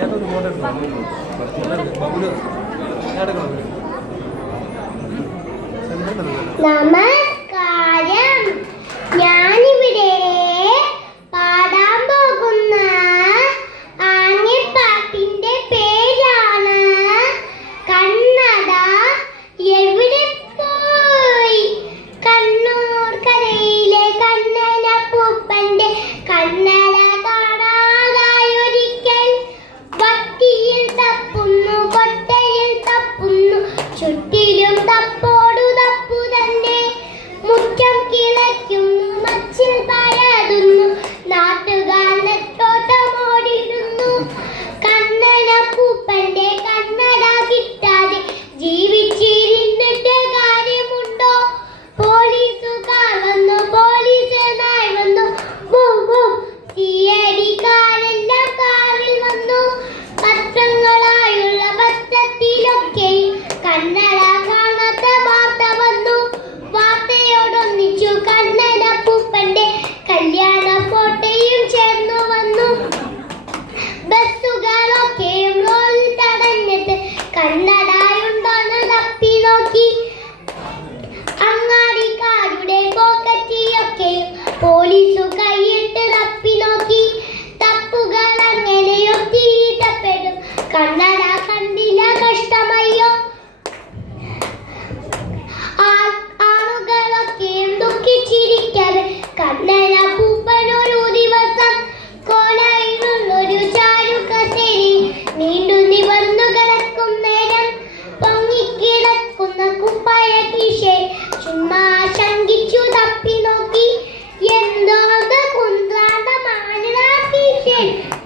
ചേട്ടൻ ഫോട്ടോ എടുക്കണം ബബുൽ ഞാൻ ചുറ്റിലും തപ്പോ. കണ്ണട കാണാത്ത വാർത്ത വന്നു. കല്യാണ നോക്കി. കൈയിട്ട് തപ്പി നോക്കി. തപ്പുകൾ അങ്ങനെ കണ്ണട നനപ്പൂപ്പനൊരു ദിവസം കോലായിരുന്നൊരു ചാരുകസേരി നീണ്ടു നിവർന്നു കിടക്കും നേരം പൊങ്ങിക്കിടക്കുന്ന കുപ്പായ കീശേ. ചുമ്മാ ശങ്കിച്ചു തപ്പി നോക്കി. എന്തോ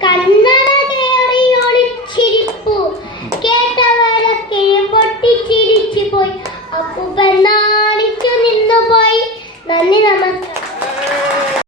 കണ്ണട കയറി ഒളിച്ചിരിപ്പു. കേട്ടവരൊക്കെ പൊട്ടിച്ചിരിച്ചു പോയി അപ്പൂപ്പന്നാ